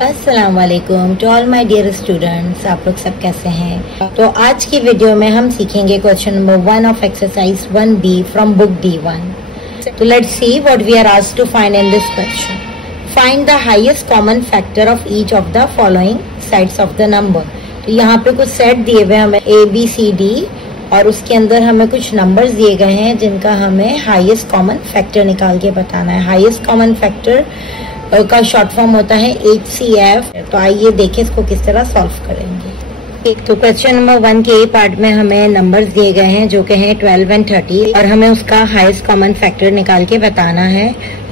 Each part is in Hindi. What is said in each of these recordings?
अस्सलाम वालेकुम to all my dear students. आप लोग सब कैसे हैं? तो आज की वीडियो में हम सीखेंगे question number 1 of exercise 1B from book D1। तो let's see what we are asked to find in this question. Find the highest common factor of each of the following sides of the number. तो यहाँ पे कुछ सेट दिए हुए हमें ABCD और उसके अंदर हमें कुछ नंबर्स दिए गए हैं जिनका हमें हाईएस्ट कॉमन फैक्टर निकाल के बताना है। हाईएस्ट कॉमन फैक्टर का शॉर्ट फॉर्म होता है HCF। तो आइए देखें इसको किस तरह सॉल्व करेंगे। तो क्वेश्चन नंबर 1 के पार्ट में हमें नंबर्स दिए गए हैं जो कि हैं 12 और 30 और हमें उसका हाईएस्ट कॉमन फैक्टर निकाल के बताना है।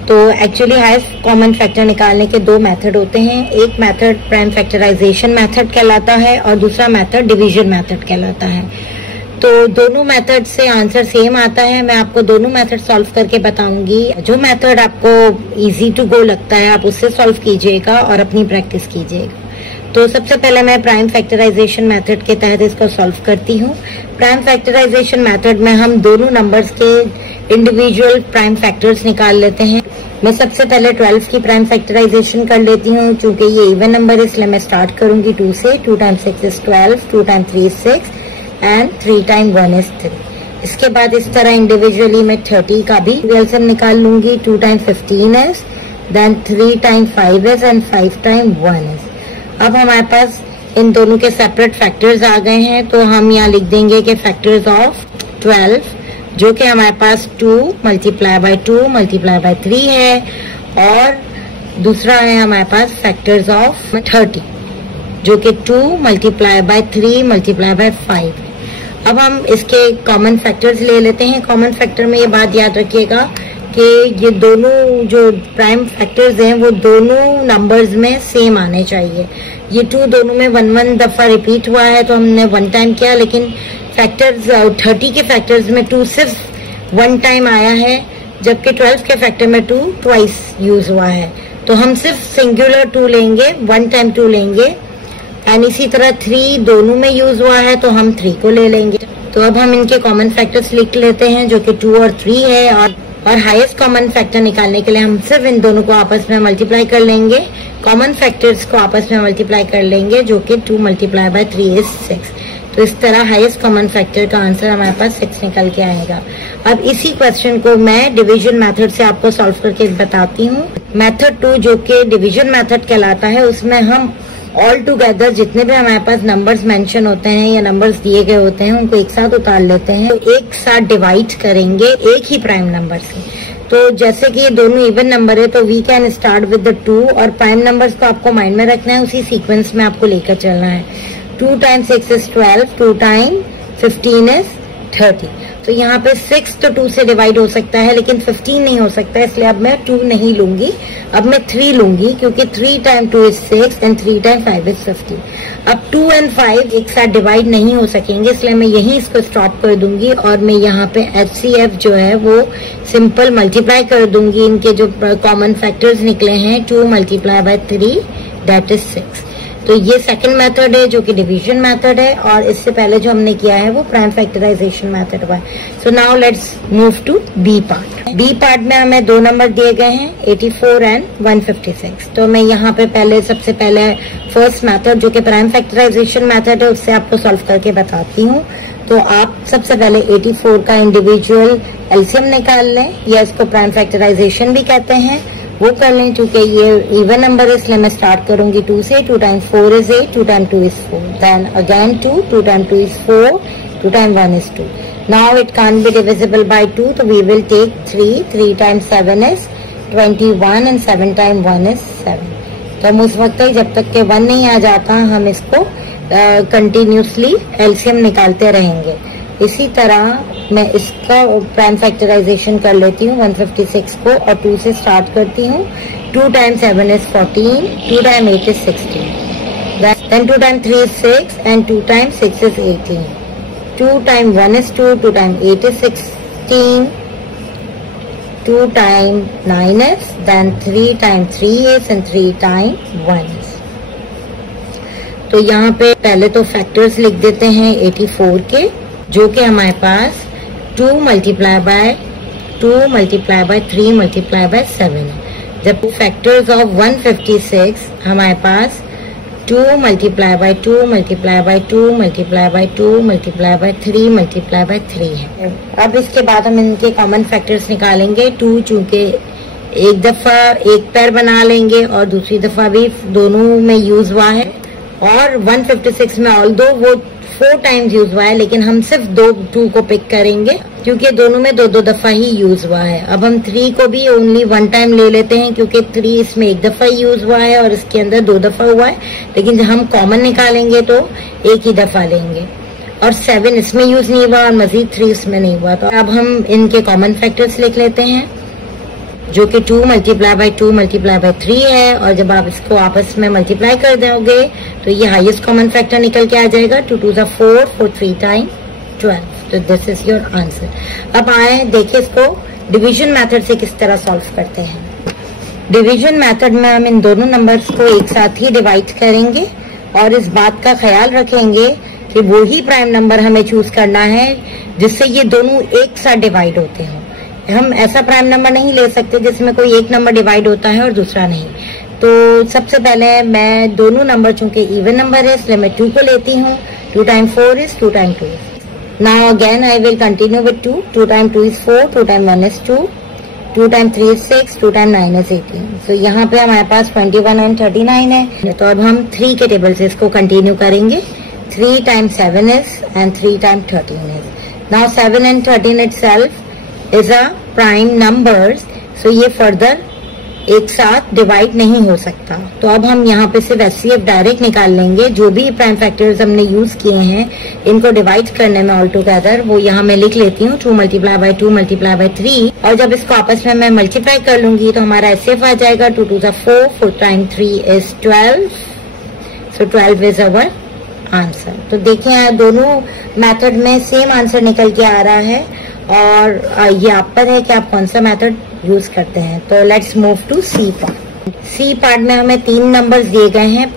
तो एक्चुअली हाईएस्ट कॉमन फैक्टर निकालने के दो मेथड होते हैं। एक मेथड प्राइम फैक्टराइजेशन मेथड कहलाता है और दूसरा मेथड डिवीजन मेथड कहलाता है। तो दोनों मेथड से आंसर सेम आता है। मैं आपको दोनों मेथड सॉल्व करके बताऊंगी। जो मेथड आपको इजी टू गो लगता है आप उससे सॉल्व कीजिएगा और अपनी प्रैक्टिस कीजिएगा। तो सबसे पहले मैं प्राइम फैक्टराइजेशन मेथड के तहत इसको सॉल्व करती हूँ। प्राइम फैक्टराइजेशन मेथड में हम दोनों नंबर्स के इंडिविजुअल प्राइम फैक्टर्स निकाल लेते हैं। मैं सबसे पहले 12 की प्राइम फैक्टराइजेशन कर लेती हूँ। चूंकि ये इवन नंबर है इसलिए मैं स्टार्ट करूंगी 2 से। 2 times 6 is 12, 2 times 3 is 6 and 3 times 1 is 3। इसके बाद इस तरह इंडिविजुअली मैं 30 का भी एलसीएम निकाल लूंगी। 2 times 15 is, then 3 times 5 is and 5 times 1 is। अब हमारे पास इन दोनों के सेपरेट फैक्टर्स आ गए हैं तो हम यहाँ लिख देंगे कि फैक्टर्स ऑफ 12 जो कि हमारे पास 2 multiply by 2 multiply by 3 है और दूसरा है हमारे पास फैक्टर्स ऑफ 30 जो कि 2 multiply by 3 multiply by 5। अब हम इसके कॉमन फैक्टर्स ले लेते हैं। कॉमन फैक्टर में ये बात याद रखिएगा कि ये दोनों जो प्राइम फैक्टर्स हैं वो दोनों नंबर्स में सेम आने चाहिए। ये 2 दोनों में 1 दफा रिपीट हुआ है तो हमने 1 टाइम किया, लेकिन फैक्टर्स 30 के फैक्टर्स में 2 सिर्फ 1 टाइम आया है जबकि 12 के फैक्टर में 2 ट्वाइस यूज हुआ है। तो हम सिर्फ सिंगुलर 2 लेंगे, 1 टाइम 2 लेंगे। एंड इसी तरह 3 दोनों में यूज हुआ है तो हम 3 को ले लेंगे। तो अब हम इनके कॉमन फैक्टर्स लिख लेते हैं जो कि 2 और 3 है और हाईएस्ट कॉमन फैक्टर निकालने के लिए हम सिर्फ इन दोनों को आपस में मल्टीप्लाई कर लेंगे। कॉमन फैक्टर्स को आपस में मल्टीप्लाई कर लेंगे जो कि 2 multiply by 3 is 6। तो इस तरह हाईएस्ट कॉमन फैक्टर का आंसर हमारे पास 6 निकल के आएगा। अब इसी क्वेश्चन को मैं डिवीजन मेथड से आपको सॉल्व करके बताती हूँ। मेथड 2 जो कि डिवीजन मेथड कहलाता है उसमें हम ऑल टुगेदर जितने भी हमारे पास नंबर्स मेंशन होते हैं या नंबर्स दिए गए होते हैं उनको एक साथ उतार लेते हैं, तो एक साथ डिवाइड करेंगे एक ही प्राइम नंबर से। तो जैसे कि ये दोनों इवन नंबर है तो we can start with the 2 और प्राइम नंबर्स को आपको माइंड में रखना है, उसी सीक्वेंस में आपको लेकर चलना है। 2 times 6 is 12, 2 times 15 is 30। तो यहाँ पे 6 तो 2 से डिवाइड हो सकता है लेकिन 15 नहीं हो सकता, इसलिए अब मैं 2 नहीं लूंगी, अब मैं 3 लूंगी क्योंकि 3 times 2 is 6 and 3 times 5 is 15। अब 2 and 5 एक साथ डिवाइड नहीं हो सकेंगे इसलिए मैं यहीं इसको स्टॉप कर दूंगी और मैं यहाँ पे HCF जो है वो सिंपल मल्टीप्लाई कर दूंगी। इनके जो कॉमन फैक्टर्स निकले हैं 2 multiply by 3 that is 6। तो ये सेकंड मेथड है जो कि डिवीजन मेथड है और इससे पहले जो हमने किया है वो प्राइम फैक्टराइजेशन मेथड हुआ है। So now let's move to B part. B part में हमें 2 नंबर दिए गए हैं 84 एंड 156। तो मैं यहाँ पे सबसे पहले फर्स्ट मेथड जो कि प्राइम फैक्टराइजेशन मेथड है उससे आपको सॉल्व करके बताती हूँ। तो आप सबसे पहले 84 का इंडिविजुअल एलसीएम निकाल लें या इसको प्राइम फैक्टराइजेशन भी कहते हैं, वो कर लें। चूंकि ये इवन नंबर है इसलिए मैं स्टार्ट करूंगी 2 से। 2 times 4 is 8, 2 times 2 is 4, then again 2, 2 times 2 is 4, 2 times 1 is 2। Now it can't be divisible by 2 तो we will take 3, 3 times 7 is 21 and 7 times 1 is 7। तो हम उस वक्त तक जब तक के 1 नहीं आ जाता हम इसको कंटिन्यूसली एलसीएम निकालते रहेंगे। इसी तरह मैं इसका प्राइम फैक्टराइजेशन कर लेती हूँ 156 को और 2 से स्टार्ट करती हूँ। 2 times 7 is 14, 2 times 8 is 16, then 2 times 3 is 6 and 2 times 6 is 18, 2 times 1 is 2, 2 times 8 is 16, 2 times 9 is, then 3 times 3 is and 3 times 1 is। तो यहाँ पे पहले तो फैक्टर्स लिख देते हैं 84 के जो कि हमारे पास 2 multiply by 2 multiply by 3 multiply by 7 है। जब फैक्टर्स ऑफ 156 हमारे पास 2 multiply by 2 multiply by 2 multiply by 2 multiply by 3 multiply by 3 है। अब इसके बाद हम इनके कॉमन फैक्टर्स निकालेंगे। 2 चूंकि एक दफा एक पैर बना लेंगे और दूसरी दफा भी दोनों में यूज हुआ है, और 156 में ऑल्दो वो 4 टाइम्स यूज हुआ है, लेकिन हम सिर्फ 2 को पिक करेंगे क्योंकि दोनों में 2 दफा ही यूज हुआ है। अब हम 3 को भी ओनली 1 टाइम ले लेते हैं क्योंकि 3 इसमें एक दफा यूज हुआ है और इसके अंदर 2 दफा हुआ है, लेकिन जब हम कॉमन निकालेंगे तो एक ही दफा लेंगे। और 7 इसमें यूज नहीं हुआ और मजीद 3 इसमें नहीं हुआ। तो अब हम इनके कॉमन फैक्टर्स लिख लेते हैं, जो कि 2 मल्टीप्लाई बाय 2 मल्टीप्लाई बाय 3 है, और जब आप इसको आपस में मल्टीप्लाई कर दोगे तो ये हाईएस्ट कॉमन फैक्टर निकल के आ जाएगा। 2 2 4 4 3 टाइम 12। तो दिस इज योर आंसर। अब आए देखिए इसको डिवीजन मेथड से किस तरह सॉल्व करते हैं। डिवीजन मेथड में हम इन दोनों नंबर्स को एक साथ ही डिवाइड करेंगे और इस बात का ख्याल रखेंगे कि वो ही प्राइम नंबर हमें चूज करना है जिससे ये दोनों एक साथ डिवाइड होते हैं। हम ऐसा प्राइम नंबर नहीं ले सकते जिसमें कोई एक नंबर डिवाइड होता है और दूसरा नहीं। तो सबसे पहले मैं दोनों नंबर चूंकि इवन नंबर है इसलिए मैं 2 को लेती हूँ। 2 time 4 is 2 time 2। Now again I will continue with 2। 2 time 2 is 4, 2 time 1 is 2, 2 time 3 is 6, 2 time 9 is 18। सो यहाँ पे हमारे पास 21 एंड 39 है। तो अब हम 3 के टेबल से इसको कंटिन्यू करेंगे। 3 time 7 is and 3 time 13 is. Now 7 and 13 itself is a prime numbers, so ये फर्दर एक साथ डिवाइड नहीं हो सकता। तो अब हम यहाँ पे सिर्फ HCF डायरेक्ट निकाल लेंगे। जो भी प्राइम फैक्टर्स हमने यूज किए हैं इनको डिवाइड करने में ऑल टुगेदर, वो यहाँ मैं लिख लेती हूँ 2 मल्टीप्लाई बाय 2 मल्टीप्लाई बाय 3, और जब इसको आपस में मैं मल्टीप्लाई कर लूंगी तो हमारा HCF आ जाएगा 2 2 4, 4 time 3 is 12, so 12 is our answer. तो देखें दोनों मेथड में सेम आंसर निकल के आ रहा है, और ये आप पर है कि आप कौन सा मेथड यूज करते हैं। तो let's move to C part. C part में हमें 3 नंबर्स दिए गए हैं।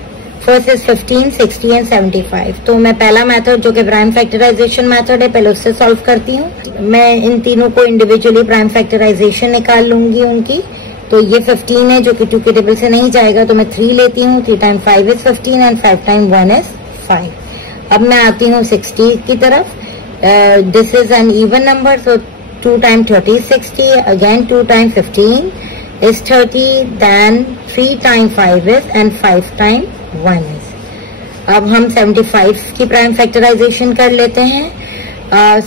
First is 15, 60 and 75। तो मैं पहला मेथड जो कि प्राइम फैक्टराइजेशन मेथड है पहले उससे सॉल्व करती हूँ। मैं इन तीनों को इंडिविजुअली प्राइम फैक्टराइजेशन निकाल लूंगी उनकी। तो ये 15 है जो कि 2 के टेबल से नहीं जाएगा, तो मैं 3 लेती हूँ। 3 time 5 is 15 and 5 time 1 is 5। अब मैं आती हूँ 60 की तरफ। This is an even number, so 2 times 30 is 60. Again 2 times 15 is 30. Then 3 times 5 is and 5 times 1 is. अब हम 75 की प्राइम फैक्टराइजेशन कर लेते हैं।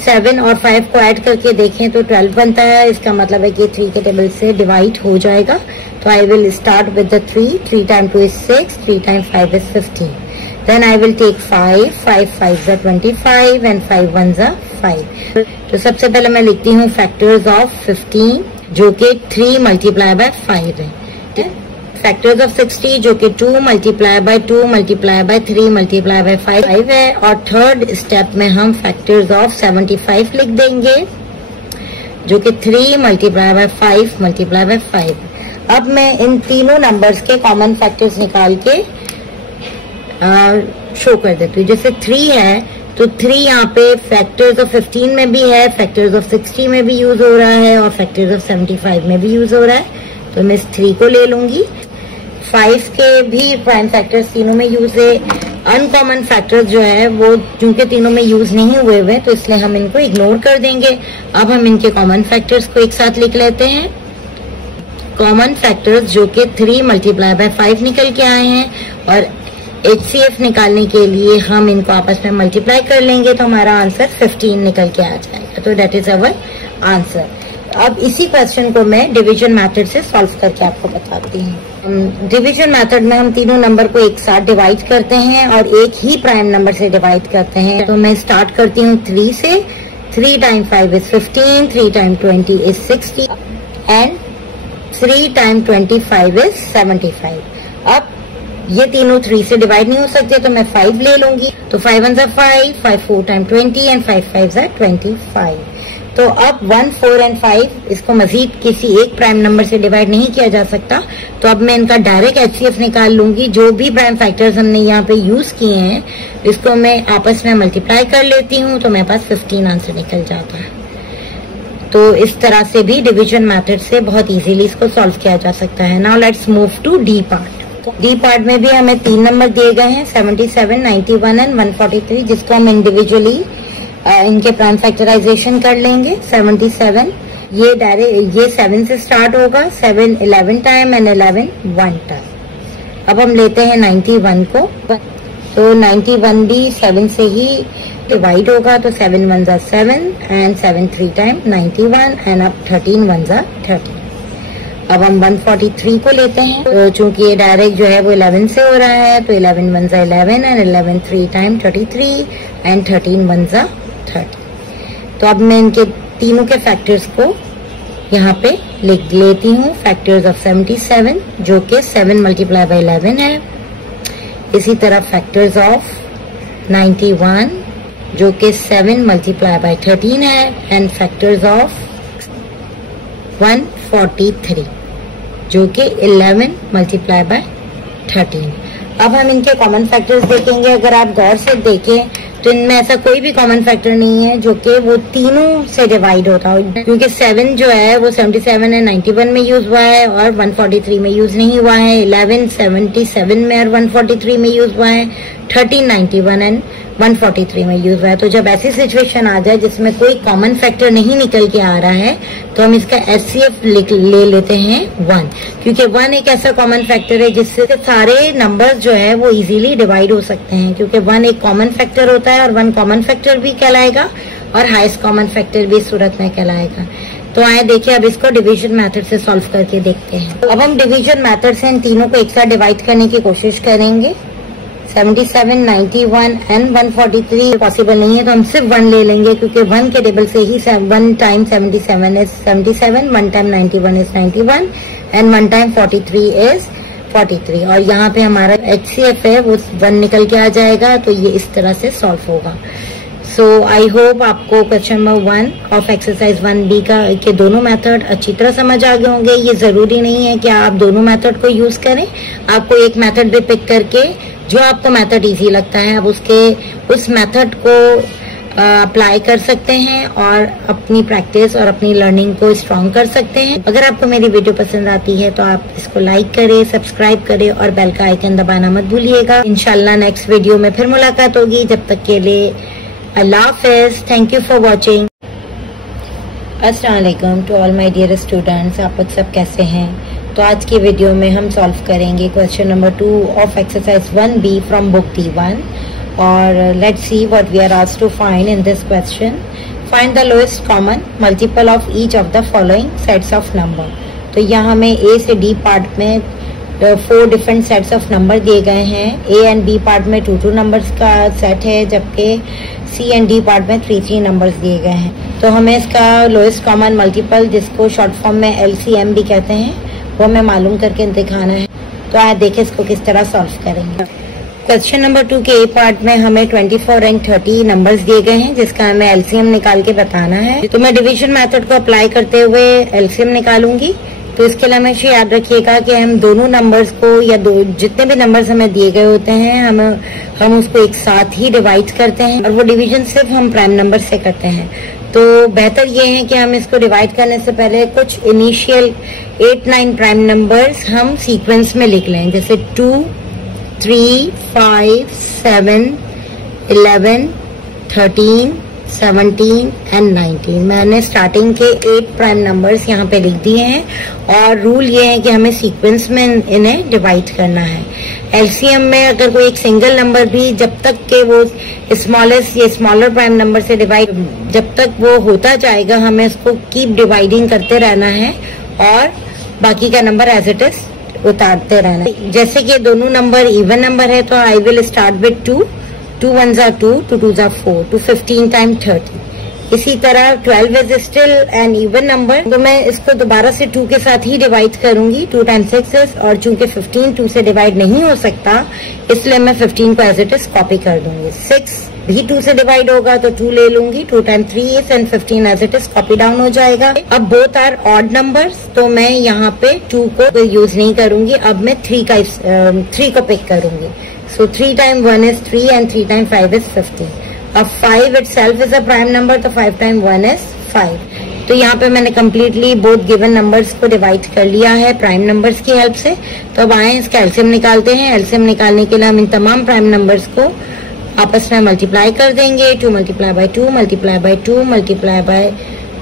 7 और 5 को ऐड करके देखें तो 12 बनता है। इसका मतलब है कि 3 के टेबल से डिवाइड हो जाएगा। तो I will start with the 3। 3 times 2 is 6. 3 times 5 is 15. Then I will take 5, 5 5s are 25 and 5 1s are 5. तो सबसे पहले मैं लिखती हूँ फैक्टर्स ऑफ 15 जो कि 3 मल्टीप्लाई बाय 5 है। फैक्टर्स ऑफ 60 जो कि 2 multiply by 2 multiply by 3 multiply bye 5 है। और थर्ड स्टेप में हम फैक्टर्स ऑफ 75 लिख देंगे जो कि 3 मल्टीप्लाई बाय 5 मल्टीप्लाई बाय 5। अब मैं इन तीनों नंबर्स के कॉमन फैक्टर्स निकाल के शो कर देती हूँ। जैसे 3 है तो 3 यहाँ पे फैक्टर्स ऑफ 15 में भी है, फैक्टर्स ऑफ 60 में भी यूज हो रहा है और फैक्टर्स ऑफ 75 में भी यूज हो रहा है। तो मैं इस 3 को ले लूंगी। 5 के भी प्राइम फैक्टर्स तीनों में यूज है। अनकॉमन फैक्टर्स जो है वो क्योंकि तीनों में यूज नहीं हुए हुए तो इसलिए हम इनको इग्नोर कर देंगे। अब हम इनके कॉमन फैक्टर्स को एक साथ लिख लेते हैं। कॉमन फैक्टर्स जो कि 3 मल्टीप्लाई बाय 5 निकल के आए हैं, और HCF निकालने के लिए हम इनको आपस में मल्टीप्लाई कर लेंगे तो हमारा आंसर 15 निकल के आ जाएगा। तो दैट इज अवर आंसर। अब इसी क्वेश्चन को मैं डिवीजन मेथड से सॉल्व करके आपको बताती हूँ। डिवीजन मेथड में हम तीनों नंबर को एक साथ डिवाइड करते हैं और एक ही प्राइम नंबर से डिवाइड करते हैं। तो मैं स्टार्ट करती हूँ 3 से। 3 time 5 is 15, 3 time 20 is 60 and 3 time 25 is 75। अब ये तीनों 3 से डिवाइड नहीं हो सकते तो मैं 5 ले लूंगी। तो 5 1s are 5, 5 4 time 20 and 5 5s are 25। तो अब 1 4 एंड 5 इसको मजीद किसी एक प्राइम नंबर से डिवाइड नहीं किया जा सकता। तो अब मैं इनका डायरेक्ट HCF निकाल लूंगी। जो भी प्राइम फैक्टर्स हमने यहाँ पे यूज किए हैं इसको मैं आपस में मल्टीप्लाई कर लेती हूँ तो मेरे पास 15 आंसर निकल जाता है। तो इस तरह से भी डिवीजन मेथड से बहुत इजीली इसको सॉल्व किया जा सकता है। Now let's move to D part. D part में भी हमें 3 नंबर दिए गए हैं 77, 91 एंड 143, जिसको हम इंडिविजुअली इनके प्राइम फैक्टराइजेशन कर लेंगे। 77 ये डायरेक्ट ये 7 से स्टार्ट होगा, 7 11 टाइम एंड 11 1 टाइम। अब हम लेते हैं 91 को, तो 91 भी 7 से ही डिवाइड होगा, तो 7 1 जा 7 एंड 7 3 टाइम 91 एंड अब 13 1 जा 13। अब हम 143 को लेते हैं, तो चूंकि ये डायरेक्ट जो है वो 11 से हो रहा है, तो 11 1 जा 11 एंड 11 3 टाइम 33 एंड 13 1 जा 30। तो अब मैं इनके तीनों के फैक्टर्स को यहाँ पे लिख लेती हूँ। फैक्टर्स ऑफ 77 जो कि 7 मल्टीप्लाई बाई 11 है, इसी तरह फैक्टर्स ऑफ 91 जो कि 7 मल्टीप्लाई बाई 13 है, एंड फैक्टर्स ऑफ 143 जो कि 11 मल्टीप्लाई बाय 13। अब हम इनके कॉमन फैक्टर्स देखेंगे। अगर आप गौर से देखें तो इनमें ऐसा कोई भी कॉमन फैक्टर नहीं है जो कि वो तीनों से डिवाइड होता हो, क्योंकि 7 जो है वो 77 एंड 91 में यूज हुआ है और 143 में यूज नहीं हुआ है। 11 77 में और 143 में यूज हुआ है। 13 91 एंड 143 में यूज हुआ है। तो जब ऐसी सिचुएशन आ जाए जिसमें कोई कॉमन फैक्टर नहीं निकल के आ रहा है, तो हम इसका HCF ले लेते हैं 1, क्योंकि 1 एक ऐसा कॉमन फैक्टर है जिससे सारे नंबर्स जो है वो इजीली डिवाइड हो सकते हैं, क्योंकि 1 एक कॉमन फैक्टर होता है और 1 कॉमन फैक्टर भी कहलाएगा और हाईएस्ट कॉमन फैक्टर भी इस सूरत में कहलाएगा। तो आए देखिए अब इसको डिवीजन मेथड से सॉल्व करके देखते हैं। अब हम डिवीजन मेथड से इन तीनों को एक साथ डिवाइड करने की कोशिश करेंगे। 77, 91 एंड 143 पॉसिबल नहीं है, तो हम सिर्फ 1 ले लेंगे, क्योंकि 1 के टेबल से ही 1 time 77 is 77, 1 time 91 is 91 and 1 time 43 is 43। और यहाँ पे हमारा HCF है वो 1 निकल के आ जाएगा, तो ये इस तरह से सॉल्व होगा। सो आई होप आपको question number 1 of exercise 1B के दोनों मेथड अच्छी तरह समझ आ गए होंगे। ये जरूरी नहीं है कि आप दोनों मेथड को यूज करें, आपको एक मेथड भी पिक करके जो आपको मेथड इजी लगता है आप उस मेथड को अप्लाई कर सकते हैं और अपनी प्रैक्टिस और अपनी लर्निंग को स्ट्रॉन्ग कर सकते हैं। अगर आपको मेरी वीडियो पसंद आती है तो आप इसको लाइक करें, सब्सक्राइब करें और बेल का आइकन दबाना मत भूलिएगा। इंशाल्लाह नेक्स्ट वीडियो में फिर मुलाकात होगी। जब तक के लिए अल्लाह हाफिज। Thank you for watching. अस्सलाम वालेकुम to all my dear students. आप लोग सब कैसे हैं? तो आज की वीडियो में हम सॉल्व करेंगे question number 2 of exercise 1B from book D1 और let's see what we are asked to find in this question. Find the lowest common multiple of each of the following sets of number. तो यहाँ हमें A से D पार्ट में 4 डिफरेंट सेट्स ऑफ नंबर दिए गए हैं। A एंड B पार्ट में 2 नंबर्स का सेट है, जबकि C एंड D पार्ट में 3 नंबर्स दिए गए हैं। तो हमें इसका लोएस्ट कॉमन मल्टीपल, जिसको शॉर्ट फॉर्म में LCM भी कहते हैं, वो हमें मालूम करके दिखाना है। तो आइए देखें इसको किस तरह सॉल्व करेंगे। क्वेश्चन नंबर 2 के A पार्ट में हमें 24 एंड 30 नंबर्स दिए गए हैं, जिसका हमें LCM निकाल के बताना है। तो मैं डिवीजन मेथड को अप्लाई करते हुए LCM निकालूंगी। तो इसके लिए हमेशा याद रखिएगा कि हम दोनों नंबर्स को या जितने भी नंबर्स हमें दिए गए होते हैं हम उसको एक साथ ही डिवाइड करते हैं, और वो डिवीजन सिर्फ हम प्राइम नंबर से करते हैं। तो बेहतर ये है कि हम इसको डिवाइड करने से पहले कुछ इनिशियल 8-9 प्राइम नंबर्स हम सीक्वेंस में लिख लें, जैसे 2, 3, 5, 7, 11, 13, 17 एंड 19। मैंने स्टार्टिंग के 8 प्राइम नंबर्स यहाँ पे लिख दिए हैं, और रूल ये है कि हमें सीक्वेंस में इन्हें डिवाइड करना है। LCM में अगर कोई एक सिंगल नंबर भी जब तक के वो स्मॉलेस्ट या स्मॉलर प्राइम नंबर से डिवाइड जब तक वो होता जाएगा, हमें उसको कीप डिवाइडिंग करते रहना है और बाकी का नंबर एज इट इज उतारते रहना है। जैसे कि दोनों नंबर इवन नंबर है, तो आई विल स्टार्ट विद 2, 2 1 जा 2, 2 2 जा 4, to 15 टाइम 30। इसी तरह 12 is still an even number, तो मैं इसको दोबारा से 2 के साथ ही डिवाइड करूंगी। 2 टाइम 6 और चूंकि 15 2 से डिवाइड नहीं हो सकता, इसलिए मैं 15 को एज इट इज कॉपी कर दूंगी। 6 भी 2 से डिवाइड होगा तो 2 ले लूंगी। 2 time 3 and 15 as it is copy down हो जाएगा। अब बोथ आर ऑड नंबर्स, तो मैं यहाँ पे 2 को यूज नहीं करूंगी। अब मैं 3 को पिक करूंगी। So 3 time 1 is 3 and 3 time 5 is 15. अब 5 itself is a prime number, तो 5 टाइम 1 is 5. तो तो यहाँ पे मैंने कम्प्लीटली बोथ गिवन नंबर्स को डिवाइड कर लिया है प्राइम नंबर्स की हेल्प से। तो अब आए इसका एलसीएम निकालते हैं। एलसीएम निकालने के लिए हम इन तमाम प्राइम नंबर्स को आपस में मल्टीप्लाई कर देंगे। 2 multiply by 2 multiply by 2 multiply by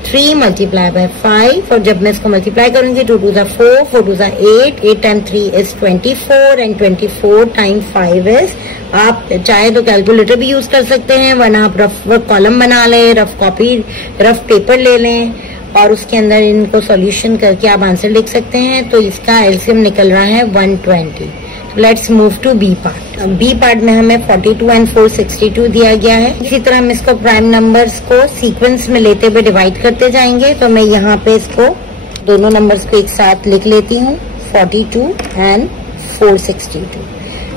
3 multiply bye 5। और जब मैं इसको मल्टीप्लाई करूंगी 2 2 4 4 2 8 8 time 3 is 24 and 24 time 5 is, आप चाहे तो कैलकुलेटर भी यूज कर सकते हैं, वरना आप रफ कॉलम बना लें, रफ कॉपी रफ पेपर ले लें और उसके अंदर इनको सॉल्यूशन करके आप आंसर लिख सकते हैं। तो इसका एलसीएम निकल रहा है 120। Let's move to B part. B part में हमें 42 एंड 462 दिया गया है। इसी तरह हम इसको प्राइम नंबर्स को सीक्वेंस में लेते हुए डिवाइड करते जाएंगे। तो मैं यहाँ पे इसको दोनों नंबर्स को एक साथ लिख लेती हूँ, 42 and 462।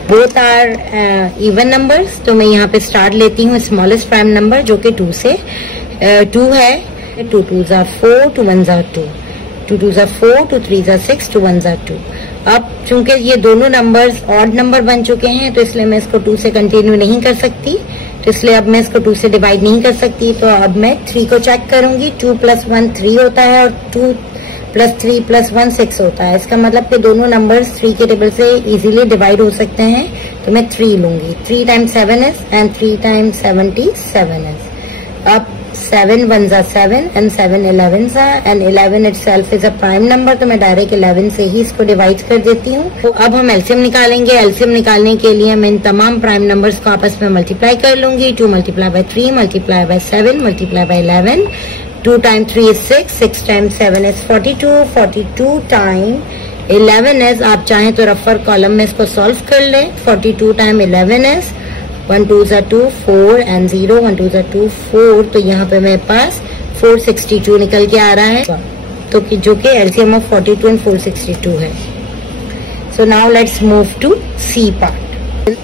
Both are even numbers. तो मैं यहाँ पे स्टार्ट लेती हूँ स्मॉलेस्ट प्राइम नंबर जो कि 2 से 2 है। 2 2s are 4, 2 1s are 2, 2 2s are 4, 2 3s are 6, 2 1s are 2। अब चूंकि ये दोनों नंबर्स ऑड नंबर बन चुके हैं तो इसलिए मैं इसको 2 से कंटिन्यू नहीं कर सकती, तो इसलिए अब मैं इसको 2 से डिवाइड नहीं कर सकती। तो अब मैं 3 को चेक करूंगी। 2 + 1 3 होता है और 2 + 3 + 1 6 होता है। इसका मतलब कि दोनों नंबर्स 3 के टेबल से इजीली डिवाइड हो सकते हैं। तो मैं 3 लूंगी। 3 times 7 is and 3 times 77 is। अब 7 1s are 7 and 7 11s are and 11 itself is a prime number। तो मैं डायरेक्ट 11 से ही इसको डिवाइड कर देती हूँ। तो अब हम एलसीएम निकालेंगे। एलसीएम निकालने के लिए मैं इन तमाम प्राइम नंबर्स को आपस में मल्टीप्लाई कर लूंगी। 2 multiply by 3 multiply by 7 multiply bye 11। 2 time 3 is 6, 6 time 7 is 42, 42 time 11 is, आप चाहें तो रफर कॉलम में इसको सॉल्व कर लें। 42 time 11 is 1 2s are 2, 4 and 0, 1 2s are 2, 4। तो यहाँ पे मेरे पास 462 निकल के आ रहा है, तो जो कि एलसीएम ऑफ 42 एंड 462 है। So now let's move to C part.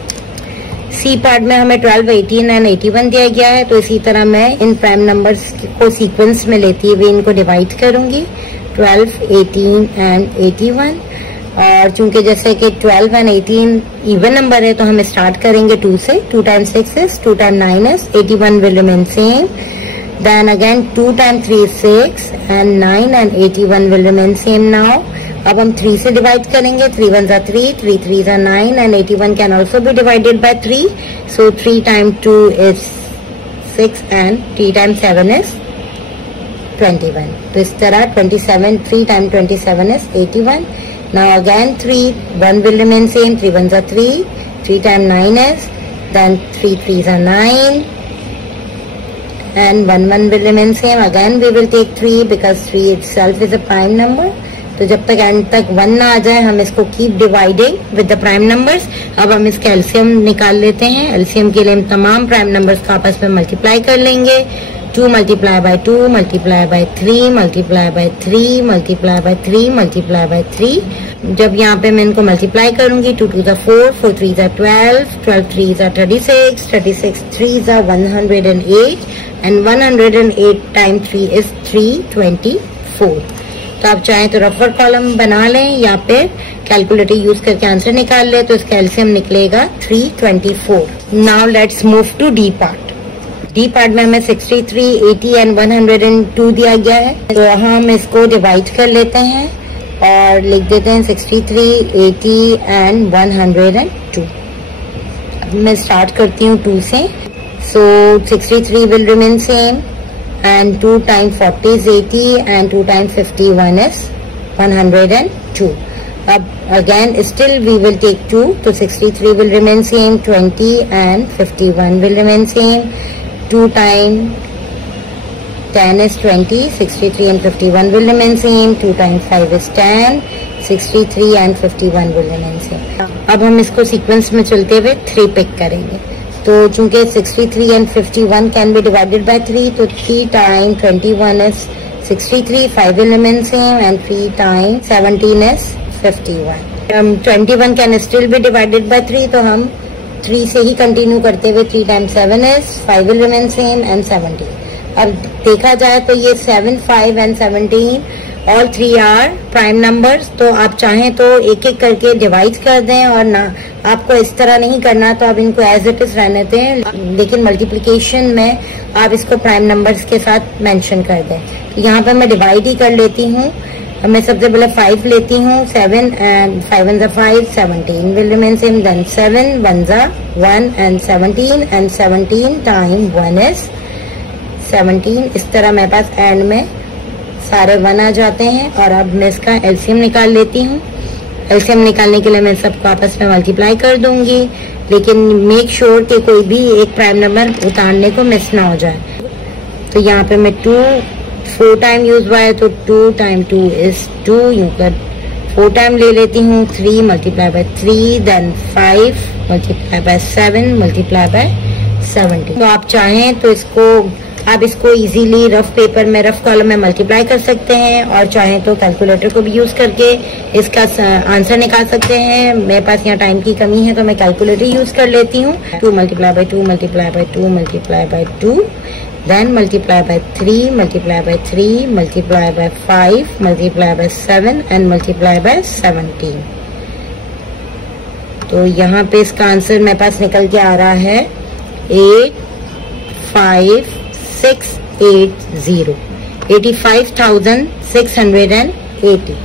C part में हमें 12 18 एंड 81 दिया गया है। तो इसी तरह मैं इन प्राइम नंबर्स को सीक्वेंस में लेती हुए इनको डिवाइड करूंगी। 12 18 एंड 81। और चूंकि जैसे कि 12 एंड 18 इवन नंबर है तो हम स्टार्ट करेंगे 2 से। 2 times 6 is 2 times 9 is 81 will remain same। Then again 2 times 3 is 6 and 9 and 81 will remain same now। अब हम 3 से डिवाइड करेंगे। 3 1s are 3, 3 3s are 9 and 81 can also be divided by 3। So 3 times 2 is 6 and 3 times 7 is 21। तो इस तरह 27, 3 times 27 is 81। Now again 3, 1 will remain same, 3 1s are 3, 3 times 9 is, then 3 3s are 9 and 1 1 will remain same। Again we will take 3 because 3 itself is a prime number। तो जब तक एंड तक 1 ना आ जाए हम इसको keep dividing with the prime numbers. अब हम इसका एलसीएम निकाल लेते हैं। एलसीएम के लिए हम तमाम प्राइम नंबर्स को आपस में मल्टीप्लाई कर लेंगे। 2 multiply by 2 multiply by 3 multiply by 3 multiply by 3 multiply by 3। जब यहाँ पे मैं इनको मल्टीप्लाई करूंगी 2 2s are 4, 4 3s are 12, 12 3s are 36, 36 3s are 108 and 108 times 3 is 324। तो आप चाहें तो रफर कॉलम बना लें या फिर कैलकुलेटर यूज करके आंसर निकाल ले। तो इसका एलसीएम निकलेगा 324। Now let's move to D part. D part में हमें 63, 80 एंड 102 दिया गया है। तो हम इसको डिवाइड कर लेते हैं और लिख देते हैं 63, 80 एंड 102। अब मैं स्टार्ट करती हूँ 2 से। सो 63 will remain same and 2 times 40 is 80 and 2 times 51 is 102। अब again still we will take 2, so 63 will remain same, 20 and 51 will remain same। 2 times 10 is 20, 63 and 51 will remain same। 2 times 5 is 10, 63 and 51 will remain same। अब हम इसको सीक्वेंस में चलते हुए 3 पिक करेंगे। तो चूंकि 63 and 51 can be divided by 3, तो 3 times 21 is 63, 5 will remain same and 3 times 17 is 51। 21 can still be divided by 3, तो हम 3 से ही कंटिन्यू करते हुए 3 times 7 is 5 will remain same and 17। अब देखा जाए तो ये 7, 5 and 17 all 3 are prime numbers. तो आप चाहें तो एक एक करके डिवाइड कर दें, और ना आपको इस तरह नहीं करना तो आप इनको एज इट इज रहने दें, लेकिन मल्टीप्लिकेशन में आप इसको प्राइम नंबर्स के साथ मेंशन कर दें। तो यहाँ पर मैं डिवाइड ही कर लेती हूँ। मैं सबसे पहले 5 लेती हूँ, 7 and 5 1 5, 17 will remain same. Then 7 1 1 and 17 time 1 is 17। इस तरह मेरे पास एंड में सारे 1 आ जाते हैं। और अब मैं इसका एलसीएम निकाल लेती हूँ। एलसीएम निकालने के लिए मैं सबको आपस में मल्टीप्लाई कर दूंगी, लेकिन मेक श्योर कि कोई भी एक प्राइम नंबर उतारने को मिस ना हो जाए। तो यहाँ पे मैं 2 4 टाइम यूज हुआ है, तो 2 टाइम 2 इज 2। यूं कर 4 टाइम ले लेती हूँ, 3 multiply by 3, then 5 multiply by 7 multiply by 17। तो आप चाहें तो आप इसको इजीली रफ पेपर में, रफ कॉलम में मल्टीप्लाई कर सकते हैं, और चाहें तो कैलकुलेटर को भी यूज करके इसका आंसर निकाल सकते हैं। मेरे पास यहाँ टाइम की कमी है तो मैं कैलकुलेटर यूज कर लेती हूँ। 2 multiply by 2 multiply by 2 multiply by 2, then multiply by 3, multiply by 3, multiply by 5, multiply by 7 and multiply by 17। तो यहाँ पे इसका आंसर मेरे पास निकल के आ रहा है 85,680, 85,680।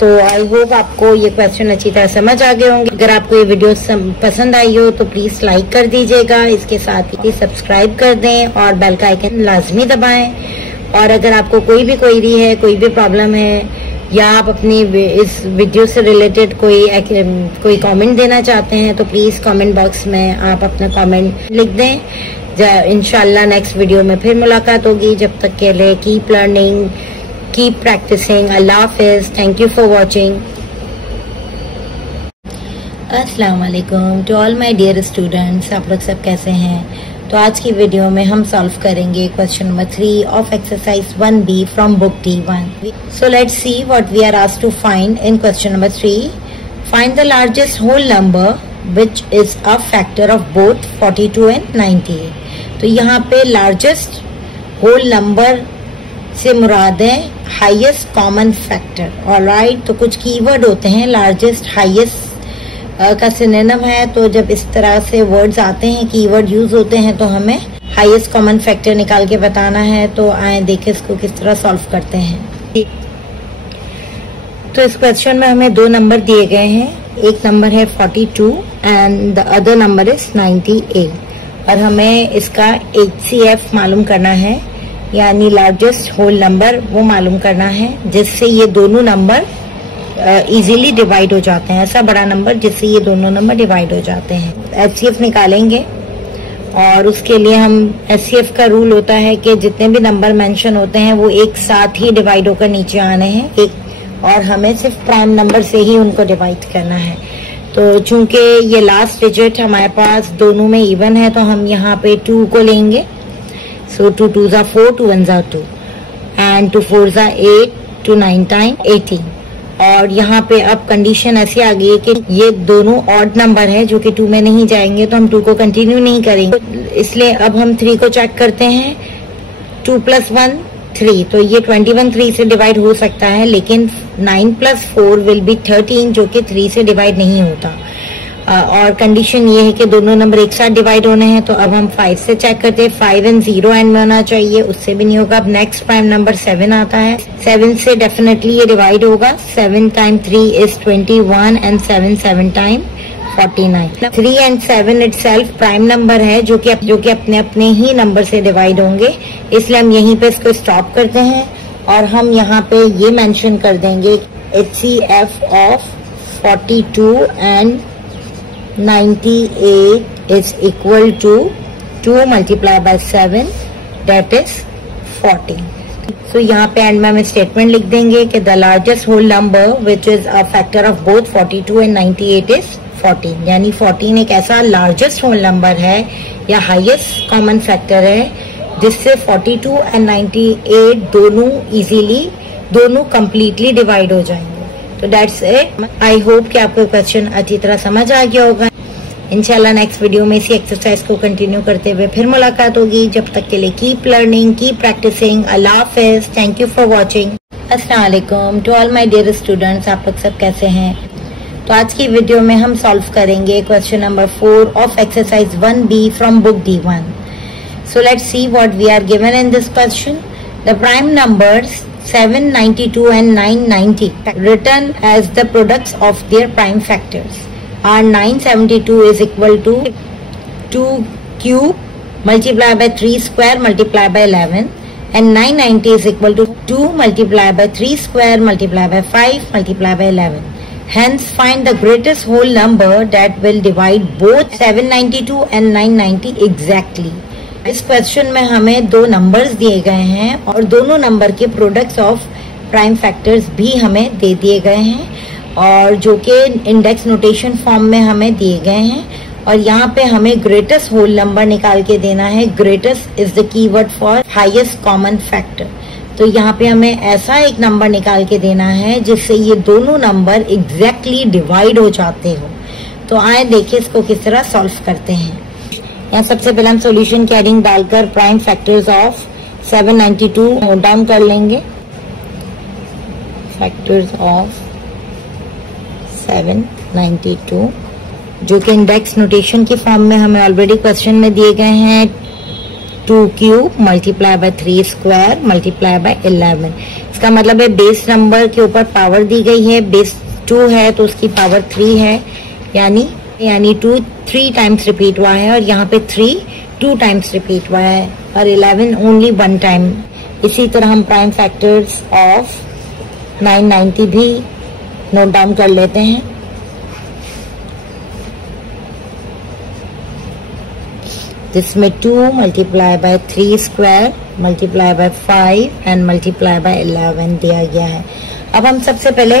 तो आई होप आपको ये क्वेश्चन अच्छी तरह समझ आ गए होंगे। अगर आपको ये वीडियो पसंद आई हो तो प्लीज लाइक कर दीजिएगा, इसके साथ ही सब्सक्राइब कर दें और बेल का आइकन लाजमी दबाएं। और अगर आपको कोई भी क्वेरी है, कोई भी प्रॉब्लम है, या आप अपनी इस वीडियो से रिलेटेड कोई कमेंट देना चाहते हैं तो प्लीज कमेंट बॉक्स में आप अपना कमेंट लिख दें। इंशाल्लाह नेक्स्ट वीडियो में फिर मुलाकात होगी। जब तक के लिए keep learning, keep practicing. Allah Hafiz. Thank you for watching. अस्सलाम वालेकुम to all my dear students. आप लोग सब कैसे हैं? तो आज की वीडियो में हम सॉल्व करेंगे question number 3 of exercise 1B from book D1. So let's see what we are asked to find in question number 3. Find the largest whole number which is a factor of both 42 and 98. तो यहाँ पे लार्जेस्ट होल नंबर से मुराद है हाईएस्ट कॉमन फैक्टर। ऑलराइट, तो कुछ कीवर्ड होते हैं, लार्जेस्ट, हाईएस्ट का सिनोनिम है। तो जब इस तरह से वर्ड्स आते हैं, कीवर्ड यूज होते हैं, तो हमें हाईएस्ट कॉमन फैक्टर निकाल के बताना है। तो आए देखें इसको किस तरह सॉल्व करते हैं। तो इस क्वेश्चन में हमें 2 नंबर दिए गए हैं। एक नंबर है 42 and the other number is 98, और हमें इसका HCF मालूम करना है, यानी लार्जेस्ट होल नंबर वो मालूम करना है, जिससे ये दोनों नंबर इजीली डिवाइड हो जाते हैं। ऐसा बड़ा नंबर जिससे ये दोनों नंबर डिवाइड हो जाते हैं। HCF निकालेंगे, और उसके लिए हम HCF का रूल होता है कि जितने भी नंबर मेंशन होते हैं वो एक साथ ही डिवाइड होकर नीचे आने हैं, और हमें सिर्फ प्राइम नंबर से ही उनको डिवाइड करना है। तो चूंकि ये लास्ट डिजिट हमारे पास दोनों में इवन है, तो हम यहाँ पे 2 को लेंगे। So 2 2s are 4, 2 1s are 2, and 2 4s are 8, 2 9 times 18। और यहाँ पे अब कंडीशन ऐसी आ गई है कि ये दोनों ऑड नंबर है जो कि 2 में नहीं जाएंगे, तो हम 2 को कंटिन्यू नहीं करेंगे। इसलिए अब हम 3 को चेक करते हैं। 2 + 1 3, तो ये 21 3 से डिवाइड हो सकता है, लेकिन 9 + 4 विल बी 13, जो कि 3 से डिवाइड नहीं होता। और कंडीशन ये है कि दोनों नंबर एक साथ डिवाइड होने हैं। तो अब हम 5 से चेक करते हैं। 5 एंड 0 एंड में होना चाहिए, उससे भी नहीं होगा। अब नेक्स्ट प्राइम नंबर 7 आता है। 7 से डेफिनेटली ये डिवाइड होगा। 7 time 3 is 21 and 7 time 49। 3 and 7 itself prime number है, जो कि अपने अपने ही नंबर से डिवाइड होंगे। इसलिए हम यहीं पे इसको स्टॉप करते हैं, और हम यहाँ पे ये मेंशन कर देंगे HCF of 42 and 98 is equal to 2 multiplied by 7, that is 14. So यहाँ पे एंड में हम स्टेटमेंट लिख देंगे कि the largest whole number which is a factor of both 42 and 98 is 14। यानी 14 एक ऐसा लार्जेस्ट होल नंबर है या हाईएस्ट कॉमन फैक्टर है जिससे 42 एंड 98 दोनों कंप्लीटली डिवाइड हो जाएंगे। तो दैट्स इट। आई होप कि आपको क्वेश्चन अच्छी तरह समझ आ गया होगा। इंशाल्लाह नेक्स्ट वीडियो में इसी एक्सरसाइज को कंटिन्यू करते हुए फिर मुलाकात होगी। जब तक के लिए कीप लर्निंग, कीप प्रैक्टिसिंग। अल्लाह हाफिज। Thank you for watching. अस्सलाम वालेकुम to all my dear students, आप लोग सब कैसे हैं। तो आज की वीडियो में हम सॉल्व करेंगे question number 4 of exercise 1B from book D1। So let's see what we are given in this question. The prime numbers 792 and 990 written as the products of their prime factors are 972 is equal to 2 cube multiplied by 3 square multiplied by 11 and 990 is equal to 2 multiplied by 3 square multiplied by 5 multiplied by 11. Hence find the greatest whole number that will divide both 792 and 990 exactly. इस क्वेश्चन में हमें दो नंबर्स दिए गए हैं और दोनों नंबर के प्रोडक्ट्स ऑफ प्राइम फैक्टर्स भी हमें दे दिए गए हैं और जो कि इंडेक्स नोटेशन फॉर्म में हमें दिए गए हैं। और यहाँ पे हमें ग्रेटेस्ट होल नंबर निकाल के देना है। Greatest is the keyword for highest common factor. तो यहाँ पे हमें ऐसा एक नंबर निकाल के देना है जिससे ये दोनों नंबर एग्जैक्टली डिवाइड हो जाते हो। तो आए देखिए इसको किस तरह सॉल्व करते हैं। यहाँ सबसे पहले हम सॉल्यूशन की हेडिंग डालकर prime factors of 792 note down कर लेंगे। फैक्टर्स ऑफ 792 जो कि इंडेक्स नोटेशन की फॉर्म में हमें ऑलरेडी क्वेश्चन में दिए गए हैं। 2 cube multiply by 3 square multiply by 11। इसका मतलब है बेस नंबर के ऊपर पावर दी गई है। बेस 2 है तो उसकी पावर 3 है, यानी 2 3 टाइम्स रिपीट हुआ है और यहाँ पे 3 2 टाइम्स रिपीट हुआ है और 11 ओनली 1 टाइम। इसी तरह हम प्राइम फैक्टर्स ऑफ 990 भी नोट डाउन कर लेते हैं। जिसमें 2 multiply by 3 square multiply by 5 and multiply by 11 दिया गया है। अब हम सबसे पहले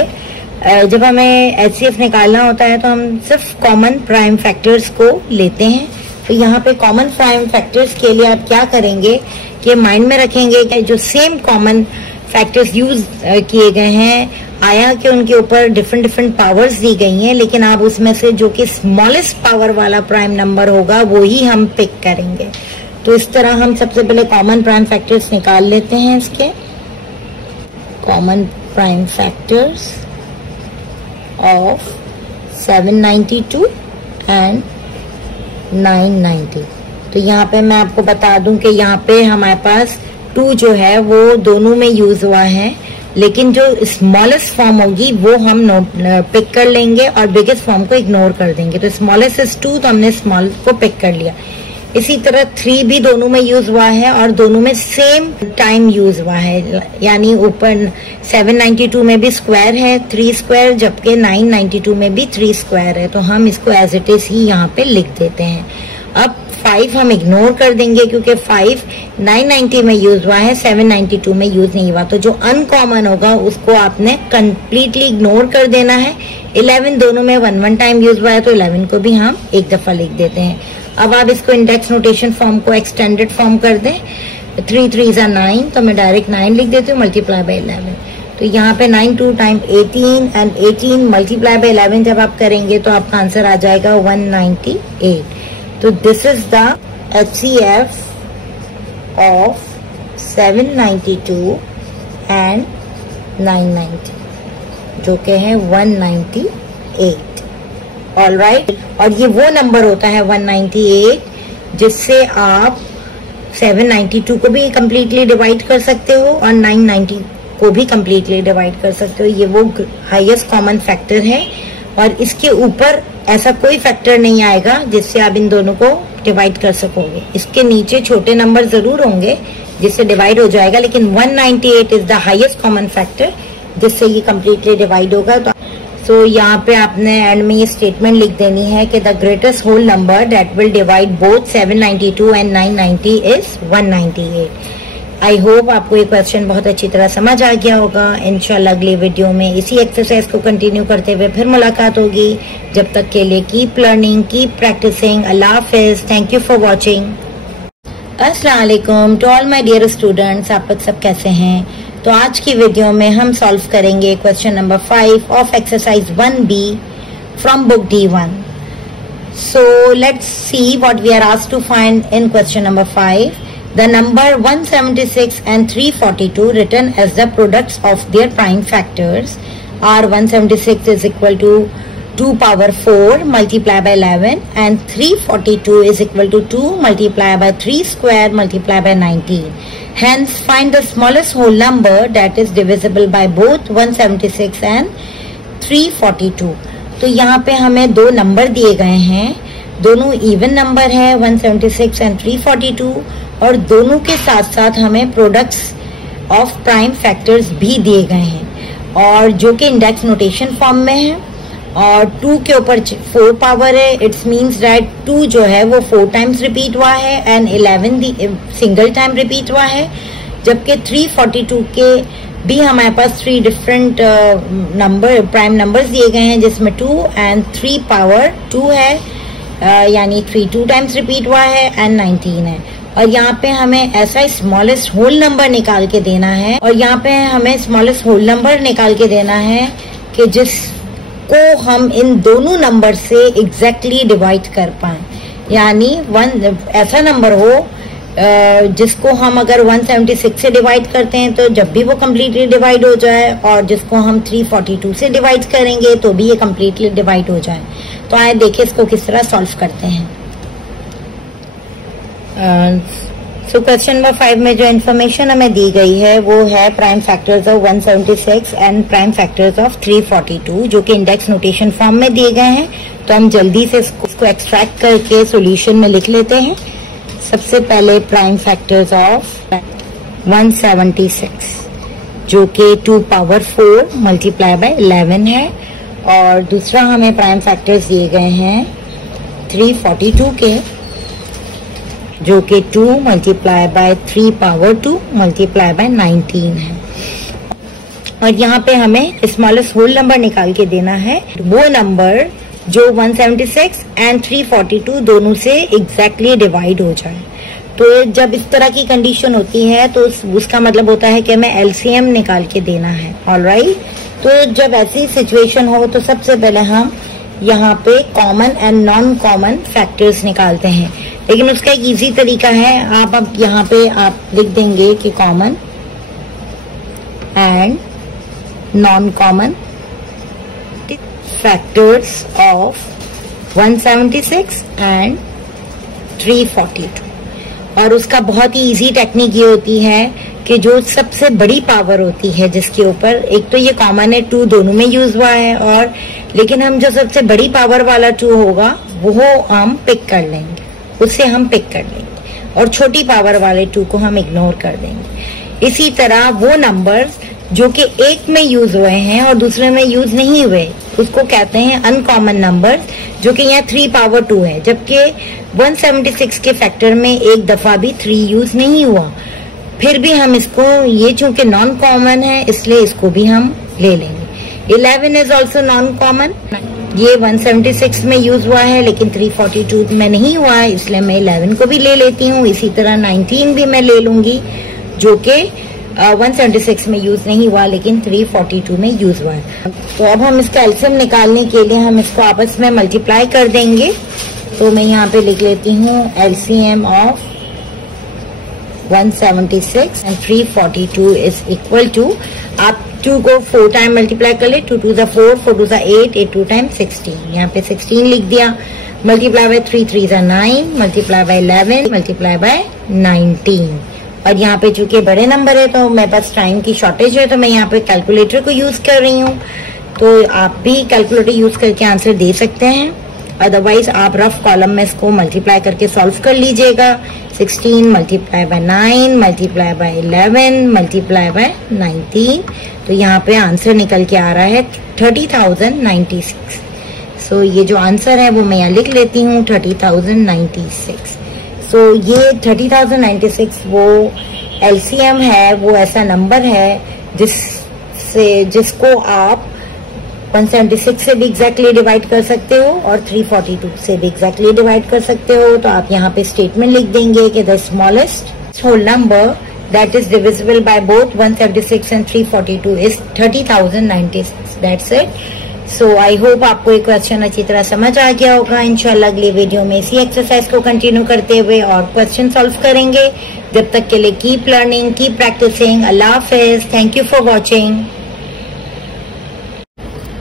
जब हमें HCF निकालना होता है तो हम सिर्फ कॉमन प्राइम फैक्टर्स को लेते हैं। तो यहाँ पे कॉमन प्राइम फैक्टर्स के लिए आप क्या करेंगे कि माइंड में रखेंगे कि जो सेम कॉमन फैक्टर्स यूज किए गए हैं, आया कि उनके ऊपर डिफरेंट पावर्स दी गई हैं, लेकिन आप उसमें से जो कि स्मॉलेस्ट पावर वाला प्राइम नंबर होगा वो ही हम पिक करेंगे। तो इस तरह हम सबसे पहले कॉमन प्राइम फैक्टर्स निकाल लेते हैं। इसके common prime factors of 792 and 990। तो यहाँ पे मैं आपको बता दूं कि यहाँ पे हमारे पास 2 जो है वो दोनों में यूज हुआ है, लेकिन जो स्मॉलेस्ट फॉर्म होगी वो हम पिक कर लेंगे और बिगेस्ट फॉर्म को इग्नोर कर देंगे। तो स्मॉलेस्ट इज 2 तो हमने स्मॉल को पिक कर लिया। इसी तरह 3 भी दोनों में यूज हुआ है और दोनों में सेम टाइम यूज हुआ है, यानी ऊपर 792 में भी स्क्वायर है 3 स्क्वायर, जबकि 992 में भी 3 स्क्वायर है। तो हम इसको एज इट इज ही यहाँ पे लिख देते हैं। अब 5 हम इग्नोर कर देंगे क्योंकि 5 990 में यूज हुआ है, 792 में यूज नहीं हुआ। तो जो अनकॉमन होगा उसको आपने कंप्लीटली इग्नोर कर देना है। 11 दोनों में 1 टाइम यूज हुआ है तो 11 को भी हम एक दफा लिख देते हैं। अब आप इसको इंडेक्स नोटेशन फॉर्म को एक्सटेंडेड फॉर्म कर दें। 3 3s are 9 तो मैं डायरेक्ट 9 लिख देती हूँ मल्टीप्लाई बाय 11। तो यहाँ पे 9 2 टाइम 18 एंड 18 मल्टीप्लाई बाय 11 जब आप करेंगे तो आपका आंसर आ जाएगा 198। तो this is the HCF of 792 and 990 जो कि है 198। ऑलराइट, और ये वो नंबर होता है 198 जिससे आप 792 को भी कंप्लीटली डिवाइड कर सकते हो और 990 को भी कंप्लीटली डिवाइड कर सकते हो। ये वो हाईएस्ट कॉमन फैक्टर है और इसके ऊपर ऐसा कोई फैक्टर नहीं आएगा जिससे आप इन दोनों को डिवाइड कर सकोगे। इसके नीचे छोटे नंबर जरूर होंगे जिससे डिवाइड हो जाएगा, लेकिन 198 is the highest common factor जिससे ये कंप्लीटली डिवाइड होगा। तो यहाँ पे आपने एंड में ये स्टेटमेंट लिख देनी है कि the greatest whole number that will divide both 792 and 990 is 198। I hope आपको ये क्वेश्चन बहुत अच्छी तरह समझ आ गया होगा। इंशाल्लाह अगली वीडियो में इसी एक्सरसाइज को कंटिन्यू करते हुए फिर मुलाकात होगी। जब तक के लिए कीप लर्निंग, कीप प्रैक्टिसिंग। अल्लाह हाफिज। Thank you for watching. अस्सलाम वालेकुम to all my dear students, आप लोग सब कैसे हैं। तो आज की वीडियो में हम सॉल्व करेंगे question number 5 of exercise 1B from book D1। So let's see what we are asked to find in question number 5. The number 176 and 342 written as the products of their prime factors are 176 is equal to 2 power 4 multiplied by 11 and 342 is equal to 2 multiplied by 3 square multiplied by 19. Hence, find the smallest whole number that is divisible by both 176 and 342. तो यहाँ पे हमें दो नंबर दिए गए हैं, दोनों इवन नंबर है 176 एंड 342 और दोनों के साथ साथ हमें प्रोडक्ट्स ऑफ प्राइम फैक्टर्स भी दिए गए हैं और जो कि इंडेक्स नोटेशन फॉर्म में है और 2 के ऊपर 4 पावर है. इट्स मीन्स दैट 2 जो है वो 4 टाइम्स रिपीट हुआ है एंड 11 सिंगल टाइम रिपीट हुआ है, जबकि 342 के भी हमारे पास 3 डिफरेंट नंबर प्राइम नंबर्स दिए गए हैं जिसमें 2 एंड 3 पावर 2 है, यानी 3 2 टाइम्स रिपीट हुआ है एंड 19 है. और यहाँ पे हमें ऐसा स्मॉलेस्ट होल नंबर निकाल के देना है और यहाँ पे हमें स्मॉलेस्ट होल नंबर निकाल के देना है कि जिसको हम इन दोनों नंबर से एग्जैक्टली डिवाइड कर पाए, यानी ऐसा नंबर हो जिसको हम अगर 176 से डिवाइड करते हैं तो जब भी वो कम्प्लीटली डिवाइड हो जाए और जिसको हम 342 से डिवाइड करेंगे तो भी ये कम्प्लीटली डिवाइड हो जाए. तो आइए देखिए इसको किस तरह सॉल्व करते हैं. सो क्वेश्चन नंबर 5 में जो इन्फॉर्मेशन हमें दी गई है वो है prime factors of 176 and prime factors of 342 जो कि इंडेक्स नोटेशन फॉर्म में दिए गए हैं. तो हम जल्दी से इसको एक्सट्रैक्ट करके सॉल्यूशन में लिख लेते हैं. सबसे पहले प्राइम फैक्टर्स ऑफ 176 जो कि 2 पावर 4 मल्टीप्लाई बाय 11 है और दूसरा हमें प्राइम फैक्टर्स दिए गए हैं 342 के जो कि 2 multiply by 3 power 2 multiply bye 19 है. और यहाँ पे हमें स्मॉलेस्ट होल नंबर निकाल के देना है, वो नंबर जो 176 एंड 342 दोनों से एग्जैक्टली डिवाइड हो जाए. तो जब इस तरह की कंडीशन होती है तो उसका मतलब होता है कि हमें एलसीएम निकाल के देना है. ऑलराइट, तो जब ऐसी सिचुएशन हो तो सबसे पहले हम यहाँ पे common and non common factors निकालते हैं, लेकिन उसका एक इजी तरीका है. आप अब यहाँ पे आप लिख देंगे कि common and non common factors of 176 and 342. और उसका बहुत ही इजी टेक्निक ये होती है कि जो सबसे बड़ी पावर होती है जिसके ऊपर, एक तो ये कॉमन है 2 दोनों में यूज हुआ है, और लेकिन हम जो सबसे बड़ी पावर वाला 2 होगा वो हम पिक कर लेंगे, उससे हम पिक कर लेंगे और छोटी पावर वाले 2 को हम इग्नोर कर देंगे. इसी तरह वो नंबर्स जो कि एक में यूज हुए हैं और दूसरे में यूज नहीं हुए उसको कहते हैं अनकॉमन नंबर, जो कि यहाँ 3 पावर 2 है, जबकि 176 के फैक्टर में एक दफा भी 3 यूज नहीं हुआ. फिर भी हम इसको, ये चूंकि नॉन कॉमन है इसलिए इसको भी हम ले लेंगे. 11 इज ऑल्सो नॉन कॉमन, ये 176 में यूज हुआ है लेकिन 342 में नहीं हुआ है, इसलिए मैं 11 को भी ले लेती हूँ. इसी तरह 19 भी मैं ले लूंगी जो कि 176 में यूज नहीं हुआ लेकिन 342 में यूज हुआ है. तो अब हम इसका एलसीएम निकालने के लिए हम इसको आपस में मल्टीप्लाई कर देंगे. तो मैं यहाँ पे लिख लेती हूँ LCM of 176 and 342 is equal to, आप 2 को 4 टाइम मल्टीप्लाई कर ले, 2 2 जा 4, 4 2 जा 8, 8 2 टाइम 16, यहाँ पे 16 लिख दिया. मल्टीप्लाई बाय 3 3 जा 9, मल्टीप्लाई बाय 11, मल्टीप्लाई बाय 19. और यहाँ पे चूंकि बड़े नंबर है तो मेरे पास टाइम की शॉर्टेज है तो मैं यहाँ पे कैलकुलेटर को यूज कर रही हूँ. तो आप भी कैलकुलेटर यूज करके आंसर दे सकते हैं, अदरवाइज आप रफ कॉलम में इसको मल्टीप्लाई करके सॉल्व कर लीजिएगा. 16 multiply by 9 multiply by 11 multiply by 19, तो यहाँ पे आंसर निकल के आ रहा है 30,096. सो ये जो आंसर है वो मैं यहाँ लिख लेती हूँ 30,096. सो ये 30,096 वो एलसीएम है, वो ऐसा नंबर है जिसको आप 176 से भी एग्जैक्टली डिवाइड कर सकते हो और 342 से भी एग्जैक्टली डिवाइड कर सकते हो. तो आप यहाँ पे स्टेटमेंट लिख देंगे कि the smallest whole number that is divisible by both 176 and 342 is 30,096. That's it. So I hope आपको ये क्वेश्चन अच्छी तरह समझ आ गया होगा। इंशाल्लाह अगली वीडियो में इसी एक्सरसाइज को कंटिन्यू करते हुए और क्वेश्चन सॉल्व करेंगे। जब तक के लिए कीप लर्निंग, कीप प्रैक्टिसिंग। अल्लाह हाफिज। Thank you for watching.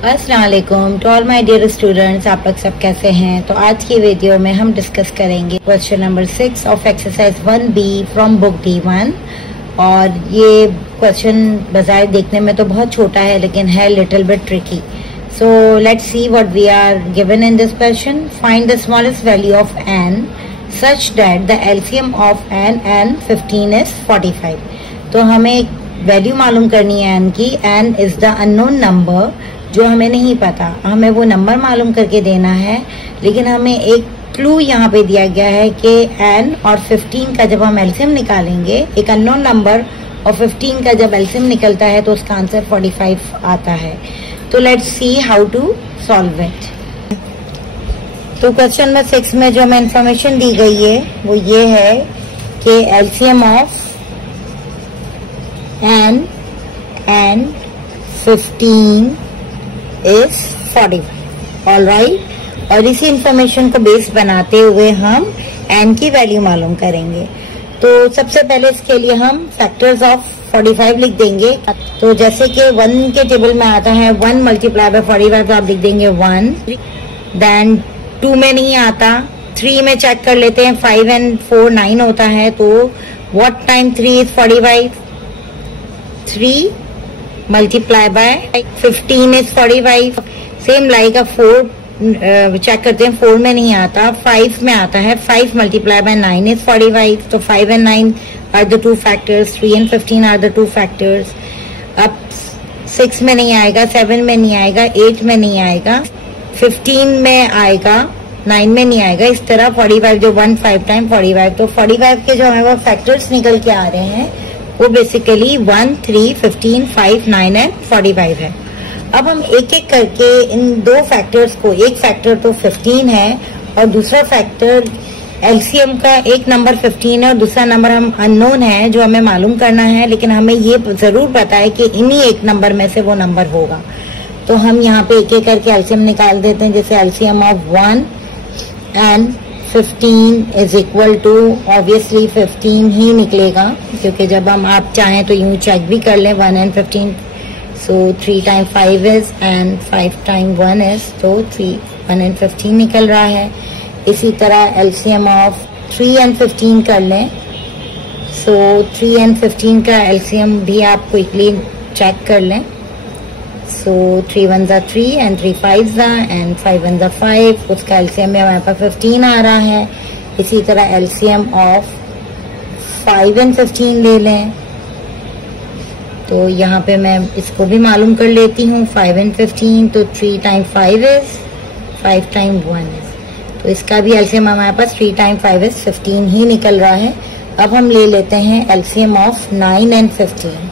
अस्सलाम वालेकुम to all my dear students, आप लोग सब कैसे हैं? तो आज की वीडियो में हम डिस्कस करेंगे question number 6 of exercise 1B from book D1। और ये क्वेश्चन बजाय देखने में तो बहुत छोटा है लेकिन है little bit tricky. So let's see what we are given in this question. Find the smallest value of n such that the LCM of n and 15 is 45। तो हमें एक वैल्यू मालूम करनी है n की। n is the unknown number, जो हमें नहीं पता, हमें वो नंबर मालूम करके देना है। लेकिन हमें एक क्लू यहाँ पे दिया गया है कि n और 15 का जब हम एलसीएम निकालेंगे, एक अननोन नंबर और 15 का जब एलसीएम निकलता है तो उसका आंसर 45 आता है। तो let's see how to solve it. तो क्वेश्चन नंबर 6 में जो हमें इंफॉर्मेशन दी गई है वो ये है कि LCM of n and 15 is 45। Alright, और इसी इंफॉर्मेशन को बेस बनाते हुए हम n की वैल्यू मालूम करेंगे। तो सबसे पहले इसके लिए हम फैक्टर्स ऑफ 45 लिख देंगे। तो जैसे कि 1 के टेबल में आता है 1 मल्टीप्लाई बाय 45, तो आप लिख देंगे 1। देन 2 में नहीं आता, 3 में चेक कर लेते हैं, 5 and 4 9 होता है। तो what time 3 is 45? 3 multiply by 15 is 45। Same like 4 check करते हैं, 4 में नहीं आता, 5 में आता है। 5 मल्टीप्लाई बाय 9 is 45। तो 5 and 9 are the two factors, 3 and 15 are the two factors। अब 6 में नहीं आएगा, 7 में नहीं आएगा, 8 में नहीं आएगा, 15 में आएगा, 9 में नहीं आएगा। इस तरह 45 जो 1 5 टाइम 45, तो 45 के जो हमारे फैक्टर्स निकल के आ रहे हैं वो बेसिकली 1 3 15 5 9 एंड 45 है। अब हम एक एक करके इन दो फैक्टर्स को, एक फैक्टर तो 15 है और दूसरा फैक्टर एलसीएम का एक नंबर 15 है और दूसरा नंबर हम अननोन है जो हमें मालूम करना है। लेकिन हमें ये जरूर पता है कि इन्हीं एक नंबर में से वो नंबर होगा। तो हम यहाँ पे एक एक करके एलसीएम निकाल देते हैं। जैसे LCM of 1 and 15 is equal to, obviously 15 ही निकलेगा, क्योंकि जब हम आप चाहें तो यूं चेक भी कर लें 1 and 15। So 3 time 5 is and 5 time 1 is, तो 1 एंड 15 निकल रहा है। इसी तरह एलसीएम ऑफ 3 एंड 15 कर लें। सो 3 एंड 15 का एलसीएम भी आप क्विकली चेक कर लें। So 3 1s are 3 and 3 5s are and 5 1s are 5। उसका एलसीएम में हमारे पास 15 आ रहा है। इसी तरह एलसीएम ऑफ 5 and 15 ले लें। तो यहाँ पे मैं इसको भी मालूम कर लेती हूँ, 5 and 15, तो 3 टाइम 5 is 5 टाइम 1 is। तो इसका भी एलसीएम हमारे पास 3 टाइम 5 is 15 ही निकल रहा है। अब हम ले लेते हैं एलसीएम ऑफ 9 and 15,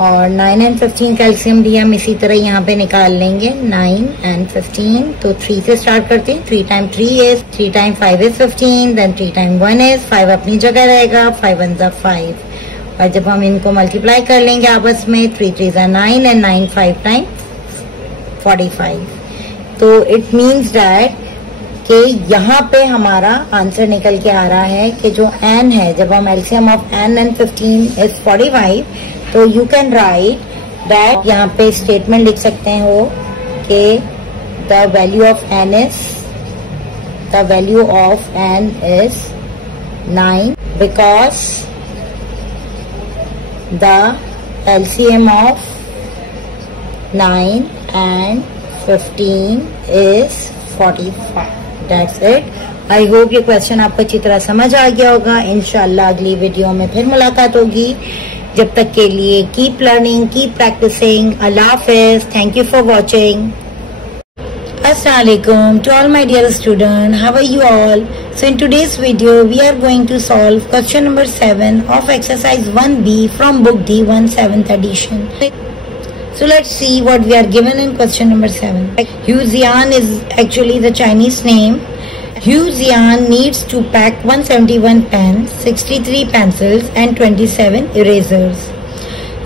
और 9 and 15 का एलसीएम भी हम इसी तरह यहाँ पे निकाल लेंगे, 9 and 15। तो 3 से स्टार्ट करते हैं। 3 time 3 is, 3 time 5 is 15, then 3 time 1 is, 5 अपनी जगह रहेगा, 5 1s are 5। और जब हम इनको मल्टीप्लाई कर लेंगे आपस में, 3 3s are 9 and 9 5 टाइम 45। तो इट मीन्स दैट कि यहाँ पे हमारा आंसर निकल के आ रहा है कि जो n है, जब हम LCM of n and 15 is 45, तो यू कैन राइट दैट, यहाँ पे स्टेटमेंट लिख सकते हैं वो कि the value of n is 9 because the LCM of 9 and 15 is 45। That's it. I hope ये क्वेश्चन आपको अच्छी तरह समझ आ गया होगा। इंशाल्लाह अगली वीडियो में फिर मुलाकात होगी। जब तक के लिए कीप लर्निंग, कीप प्रैक्टिसिंग। अल्लाह हाफिज। Thank you for watching. Assalamu alaikum to all my dear students. How are you all? So in today's video we are going to solve question number 7 of exercise 1B from book D1 7th edition. So let's see what we are given in question number 7. Hu Xian is actually the Chinese name. Hu Xian needs to pack 171 pens, 63 pencils and 27 erasers.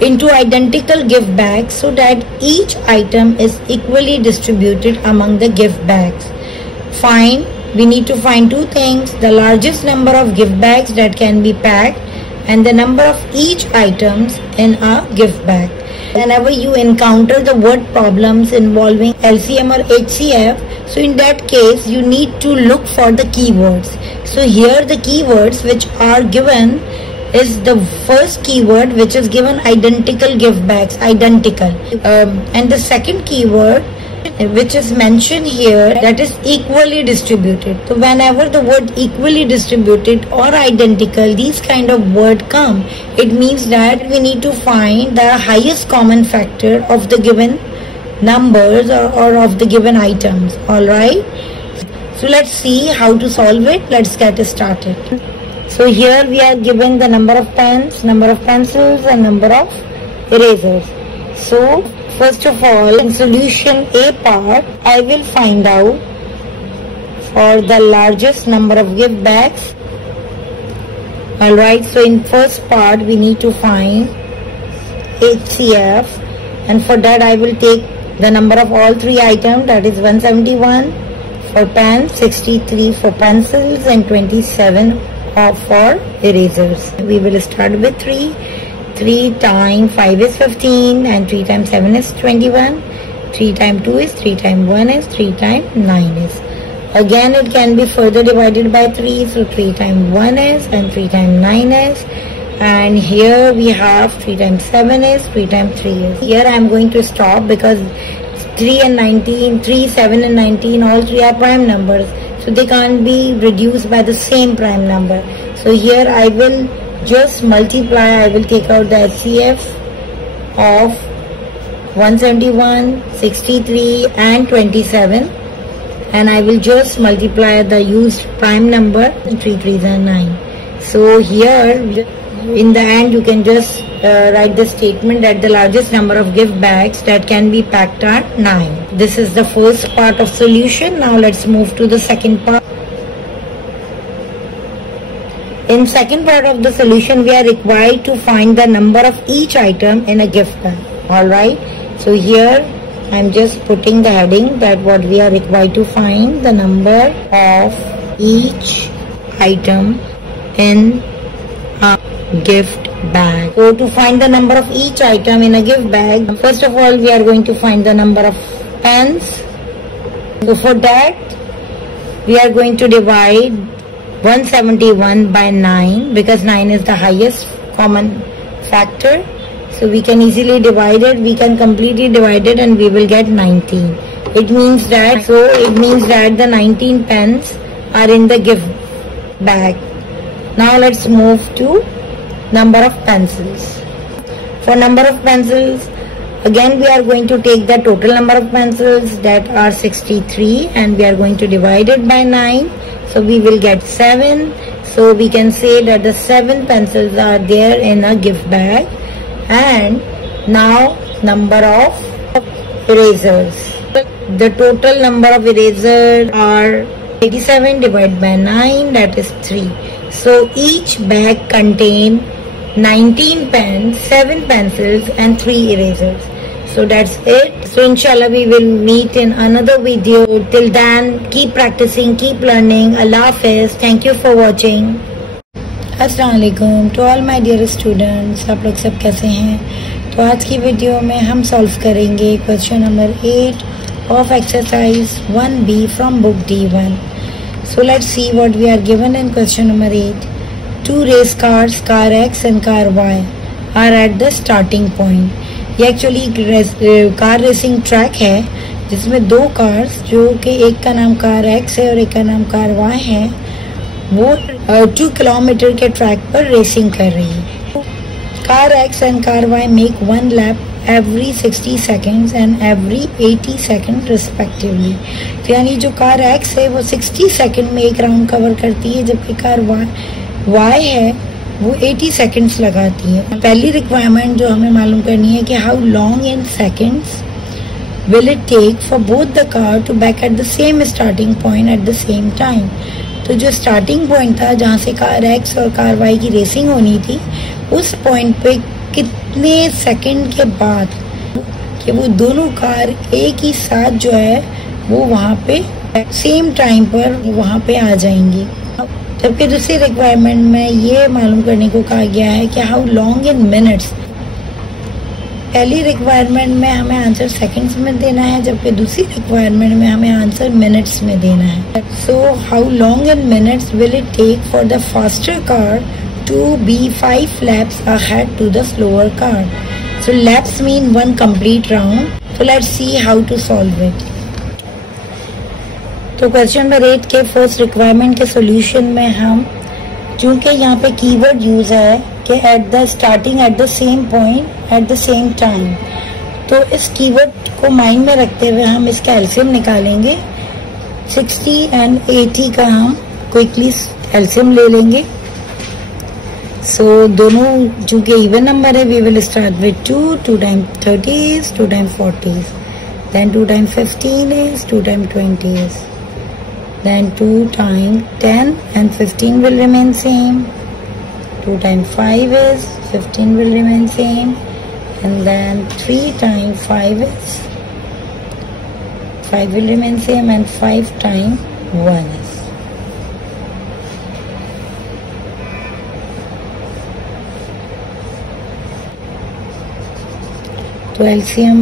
into identical gift bags so that each item is equally distributed among the gift bags. We need to find two things: the largest number of gift bags that can be packed and the number of each items in a gift bag. Whenever you encounter the word problems involving LCM or HCF, so in that case you need to look for the keywords. So here the keywords which are given is the first keyword, which is given identical gift bags, identical, and the second keyword which is mentioned here, that is equally distributed. So whenever the word equally distributed or identical, these kind of word come, it means that we need to find the highest common factor of the given numbers or of the given items. Alright, so let's see how to solve it. Let's get started. So here we are given the number of pens, number of pencils and number of erasers. So first of all, in solution A part, I will find out for the largest number of gift bags. Alright, so in first part we need to find HCF, and for that I will take the number of all three items, that is 171 for pens, 63 for pencils and 27 for erasers. We will start with 3. 3 times 5 is 15 and 3 times 7 is 21. 3 times 2 is 3 times 1 is 3 times 9 is. Again it can be further divided by 3, so 3 times 1 is and 3 times 9 is. And here we have 3 times 7 is, 3 times 3 is. Here I am going to stop because 3 and 19, 3, 7 and 19, all three are prime numbers. So they can't be reduced by the same prime number. So here I will just multiply, I will take out the HCF of 171, 63 and 27, and I will just multiply the used prime number, 3 3s are 9. So here in the end you can just write the statement that the largest number of gift bags that can be packed are 9. This is the first part of solution. Now let's move to the second part. In second part of the solution, we are required to find the number of each item in a gift bag. Alright, so here I am just putting the heading that what we are required to find the number of each item in a gift bag. So to find the number of each item in a gift bag, first of all we are going to find the number of pens. So for that we are going to divide 171 by 9 because 9 is the highest common factor. So we can easily divide it, we can completely divide it and we will get 19. It means that the 19 pens are in the gift bag. Now let's move to number of pencils. For number of pencils, again we are going to take the total number of pencils, that are 63, and we are going to divide it by 9. So we will get 7. So we can say that the 7 pencils are there in a gift bag. And now number of erasers. The total number of erasers are 87 divided by 9, that is 3. So each bag contains 19 pens, 7 pencils and 3 erasers. So that's it. So inshallah we will meet in another video. Till then, keep practicing, keep learning. Allah Hafiz. Thank you for watching. अस्सलामुअलैकुम to all my dear students, आप लोग सब कैसे हैं। तो आज की वीडियो में हम सॉल्व करेंगे question number 8 of exercise 1B from book D1. So let's see what we are given in question number 8. 2 race cars, car X and car Y are at the starting point. ये एक्चुअली कार रेसिंग ट्रैक है जिसमें 2 कार्स, जो कि एक का नाम कार X है और एक का नाम कार Y है, वो 2 किलोमीटर के ट्रैक पर रेसिंग कर रही है. Car X and car Y make 1 lap every 60 seconds and every 80 second respectively. तो यानी जो कार X है वो 60 सेकेंड में एक राउंड कवर करती है, जबकि कार Y है वो 80 सेकेंड्स लगाती है. पहली रिक्वायरमेंट जो हमें मालूम करनी है कि how long in seconds will it take for both the car to back at the same starting point at the same time. तो जो स्टार्टिंग पॉइंट था जहाँ से कार X और कार Y की रेसिंग होनी थी, उस पॉइंट पे कितने सेकंड के बाद कि वो दोनों कार एक ही साथ जो है वो वहाँ पे सेम टाइम पर वहाँ पे आ जाएंगी। जबकि दूसरी रिक्वायरमेंट में ये मालूम करने को कहा गया है कि हाउ लॉन्ग इन मिनट्स। पहली रिक्वायरमेंट में हमें आंसर सेकंड्स में देना है, जबकि दूसरी रिक्वायरमेंट में हमें आंसर मिनट्स में देना है। So how long in minutes will it take for the faster car to be 5 laps ahead to the slower car. So laps mean one complete round. So let's see how to solve it. तो क्वेश्चन नंबर 8 के फर्स्ट रिक्वायरमेंट के सॉल्यूशन में हम, चूंकि यहाँ पे कीवर्ड यूज है कि eight the starting at the same point at the same time, तो इस कीवर्ड को माइंड में रखते हुए हम इसका एलसीएम निकालेंगे। 60 एंड 80 का हम क्विकली एलसीएम ले लेंगे। सो दोनों चूंकि इवन नंबर है, we will start with 2 time 30s, 2 time 40s, then 2 time 15s, 2 time 20s, then 2 time 10 and 15 will remain same, 2 time 5 is 15 will remain same, and then 3 time 5 is 5 will remain same, and 5 time 1 is। तो LCM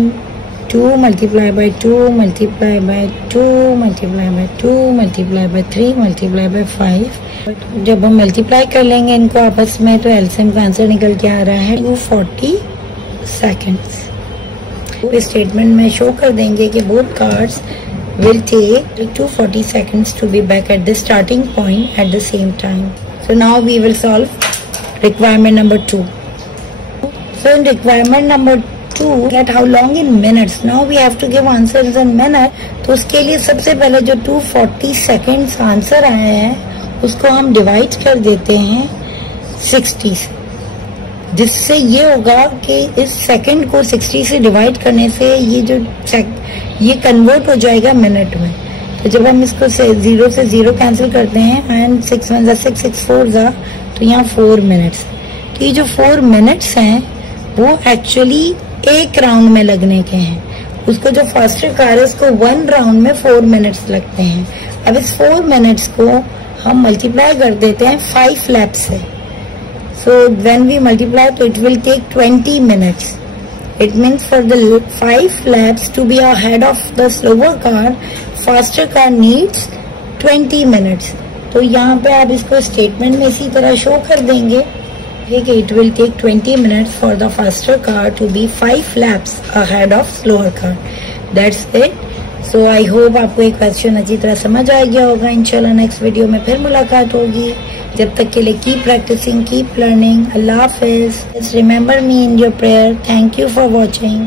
2 multiply by 2 multiply by 2 multiply by 2 multiply by 3 multiply bye 5। जब हम मल्टीप्लाई कर लेंगे इनको आपस में, तो एलसीएम का आंसर निकल के आ रहा है 240 सेकेंड्स। तो इस स्टेटमेंट में शो कर देंगे कि both cars will take 240 seconds to be back at the starting point at the same time. So now we will solve requirement number 2। So in requirement number 2 get how long in minutes. Now we have to give answers in minute. तो उसके लिए सबसे पहले जो 240 सेकेंड्स आंसर आया है उसको हम डिवाइड कर देते हैं 60 से, जिससे ये होगा कि इस सेकंड को 60 से डिवाइड करने से ये कन्वर्ट हो जाएगा मिनट में। तो जब हम इसको 0 से 0 कैंसिल करते हैं एंड 6 1 6 6 4 तो यहाँ 4 मिनट्स। तो ये जो 4 मिनट्स हैं वो एक्चुअली एक राउंड में लगने के हैं। उसको जो फास्टर कार है उसको 1 राउंड में 4 मिनट्स लगते हैं। अब इस 4 मिनट्स को हम मल्टीप्लाई कर देते हैं 5 लैप्स से। सो व्हेन वी मल्टीप्लाई तो it will take 20 minutes. It means for the 5 laps to be ahead of the slower car, faster car needs 20 minutes. तो यहाँ पे आप इसको स्टेटमेंट में इसी तरह शो कर देंगे कि it will take 20 minutes for the faster car to be 5 laps ahead of slower car. That's it. So I hope आपको एक क्वेश्चन अच्छी तरह समझ आ गया होगा। इंशाल्लाह नेक्स्ट वीडियो में फिर मुलाकात होगी। जब तक के लिए कीप प्रैक्टिसिंग, कीप लर्निंग। अल्लाह हाफिज। Remember me in your prayer. Thank you for watching.